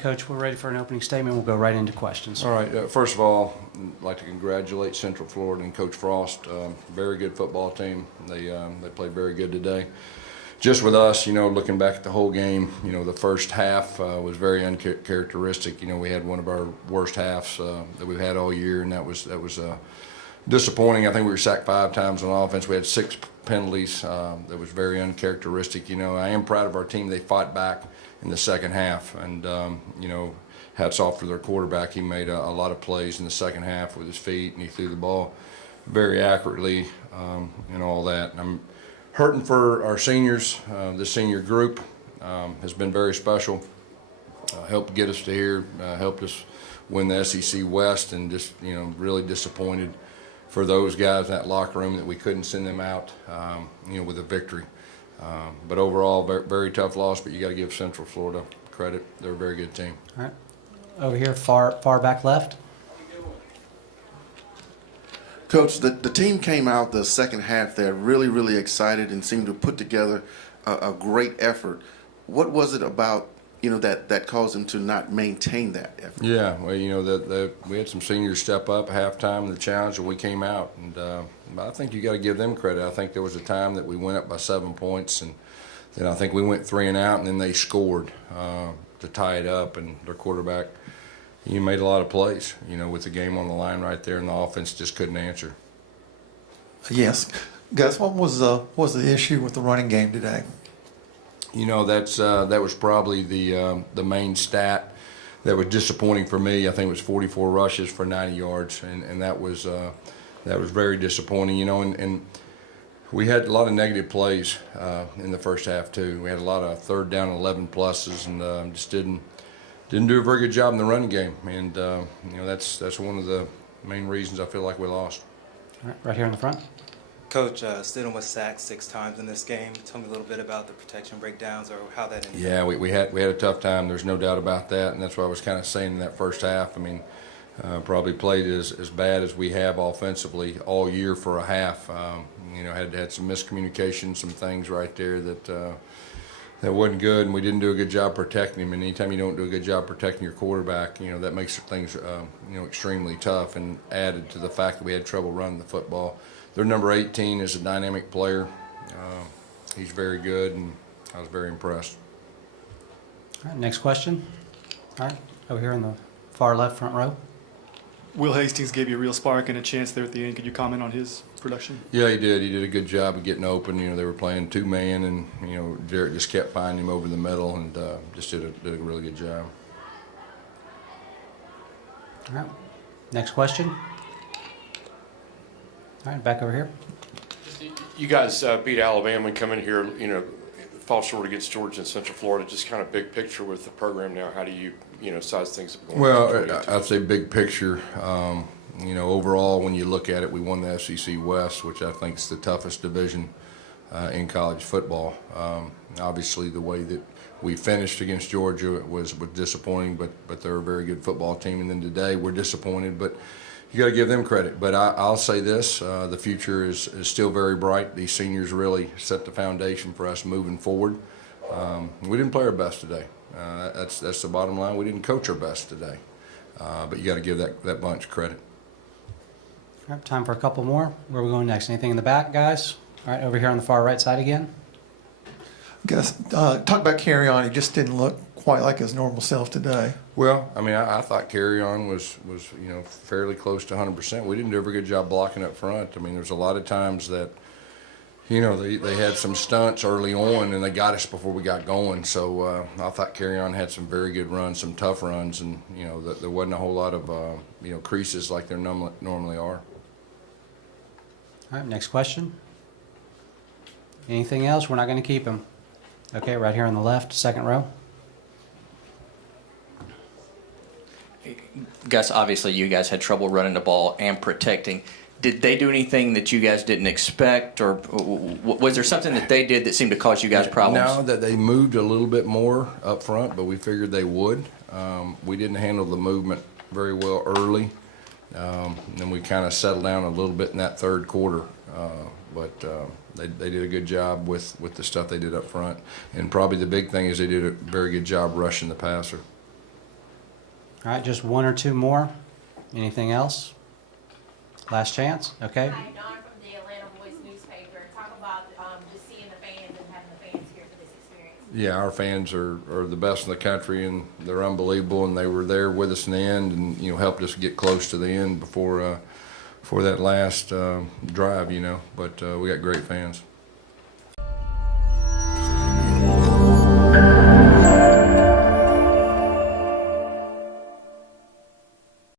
Coach, we're ready for an opening statement. We'll go right into questions. All right. First of all, I'd like to congratulate Central Florida and Coach Frost. Very good football team. They played very good today. Just with us, looking back at the whole game, the first half was very uncharacteristic. We had one of our worst halves that we've had all year, and that was disappointing. I think we were sacked 5 times on offense. We had 6 penalties. That was very uncharacteristic. I am proud of our team. They fought back in the second half, and hats off to their quarterback. He made a lot of plays in the second half with his feet, and he threw the ball very accurately, and all that. And I'm hurting for our seniors. The senior group has been very special. Helped get us to here, helped us win the SEC West, and just really disappointed for those guys in that locker room that we couldn't send them out with a victory. But overall, very, very tough loss, but you got to give Central Florida credit. They're a very good team. All right. Over here, far back left. Coach, the team came out the second half there really, really excited and seemed to put together a great effort. What was it about, that caused them to not maintain that effort? Yeah, well, we had some seniors step up at halftime in the challenge, and we came out. And I think you got to give them credit. I think there was a time that we went up by 7 points, and then I think we went 3 and out, and then they scored to tie it up, and their quarterback made a lot of plays, with the game on the line right there, and the offense just couldn't answer. Yes. Gus, what was the issue with the running game today? That was probably the main stat that was disappointing for me. I think it was 44 rushes for 90 yards, and that was very disappointing. And we had a lot of negative plays in the first half too. We had a lot of 3rd down 11 pluses, and just didn't do a very good job in the running game. And that's one of the main reasons I feel like we lost. All right here in the front. Coach, Stidham was sacked 6 times in this game. Tell me a little bit about the protection breakdowns or how that ended. Yeah, we had a tough time. There's no doubt about that, and that's what I was kind of saying in that first half. I mean, probably played as bad as we have offensively all year for a half. Had some miscommunication, some things right there that wasn't good, and we didn't do a good job protecting him. And anytime you don't do a good job protecting your quarterback, that makes things extremely tough. And added to the fact that we had trouble running the football. Their number 18 is a dynamic player. He's very good, and I was very impressed. All right, next question. All right, over here in the far left front row. Will Hastings gave you a real spark and a chance there at the end. Could you comment on his production? Yeah, he did. He did a good job of getting open. They were playing 2-man, and Derek just kept finding him over the middle, and just did a really good job. All right, next question. All right, back over here. You guys beat Alabama and come in here, fall short against Georgia and Central Florida. Just kind of big picture with the program now. How do you, size things up? Well, I'd say big picture. Overall, when you look at it, we won the SEC West, which I think is the toughest division in college football. Obviously, the way that we finished against Georgia was disappointing, but they're a very good football team. And then today, we're disappointed, but you got to give them credit. But I'll say this, the future is still very bright. These seniors really set the foundation for us moving forward. We didn't play our best today. That's the bottom line. We didn't coach our best today. But you got to give that bunch credit. All right, time for a couple more. Where are we going next? Anything in the back, guys? All right, over here on the far right side again. Gus, talk about Carry On. He just didn't look quite like his normal self today. Well, I mean, I thought Carry On was fairly close to 100%. We didn't do a very good job blocking up front. I mean, there's a lot of times that they had some stunts early on, and they got us before we got going. So I thought Carry On had some very good runs, some tough runs, and there wasn't a whole lot of creases like there normally are. All right, next question. Anything else? We're not going to keep him. Okay, right here on the left, second row. Gus, obviously you guys had trouble running the ball and protecting. Did they do anything that you guys didn't expect, or was there something that they did that seemed to cause you guys problems? No, that they moved a little bit more up front, but we figured they would. We didn't handle the movement very well early. Then we kind of settled down a little bit in that third quarter. But they did a good job with the stuff they did up front. And probably the big thing is they did a very good job rushing the passer. All right, just one or two more. Anything else? Last chance. Okay. Hi, Dawn from the Atlanta Voice newspaper. Talk about just seeing the fans and having the fans here for this experience. Yeah, our fans are the best in the country, and they're unbelievable. And they were there with us in the end, and helped us get close to the end before that last drive. But we got great fans.